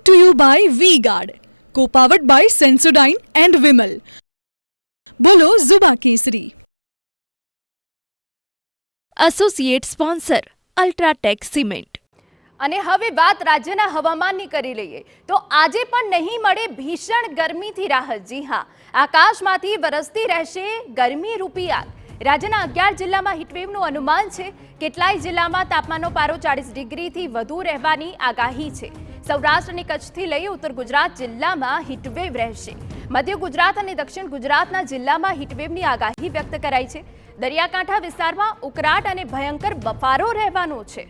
Nuclear by Vega, powered by Sensodyne and Vinyl. Grow ZFC. Associate sponsor UltraTech cement. અને હવે વાત રાજ્યના હવામાનની કરી લઈએ તો આજે પણ નહીં મળે ભીષણ ગરમીથી રાહત. જી હા, આકાશમાંથી વરસતી રહેશે ગરમી રૂપી આગ. રાજ્યના 11 જિલ્લામાં હીટવેવનું અનુમાન છે. કેટલાય જિલ્લામાં તાપમાનનો પારો 40 ડિગ્રીથી વધુ રહેવાની આગાહી છે. સૌરાષ્ટ્ર અને કચ્છથી લઈ ઉત્તર ગુજરાત જિલ્લામાં હીટવેવ રહેશે. મધ્ય ગુજરાત અને દક્ષિણ ગુજરાતના જિલ્લામાં હીટવેવની આગાહી વ્યક્ત કરાઈ છે. દરિયાકાંઠા વિસ્તારમાં ઉકળાટ અને ભયંકર બફારો રહેવાનો છે.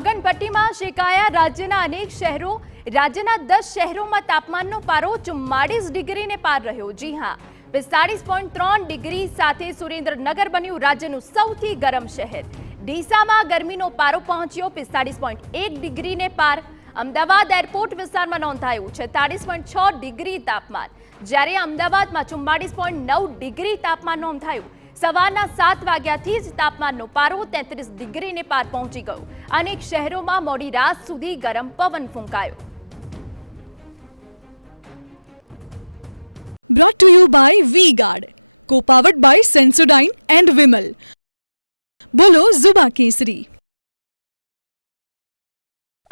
અગનભટ્ટીમાં શેકાયા રાજ્યના અનેક શહેરો. રાજ્યના 10 શહેરોમાં તાપમાનનો પારો 44 ડિગ્રીને પાર રહ્યો. જી હા, 45.3 ડિગ્રી સાથે સુરેન્દ્રનગર બન્યું રાજ્યનું સૌથી ગરમ શહેર. ડીસામાં ગરમીનો પારો પહોંચ્યો 45.1 ડિગ્રીને પાર. અમદાવાદ એરપોર્ટ વિસ્તારમાં નોંધાયું 46.6 ડિગ્રી તાપમાન, જ્યારે અમદાવાદમાં 44.9 ડિગ્રી તાપમાન નોંધાયું. સવારના 7 વાગ્યાથી જ તાપમાનનો પારો 33 ડિગ્રીને પાર પહોંચી ગયો. અનેક શહેરોમાં મોડી રાત સુધી ગરમ પવન ફૂંકાયો. Nuclear by Vega, powered by Sensodyne and Vinyl. Grow ZFC.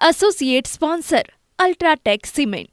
Associate sponsor UltraTech cement.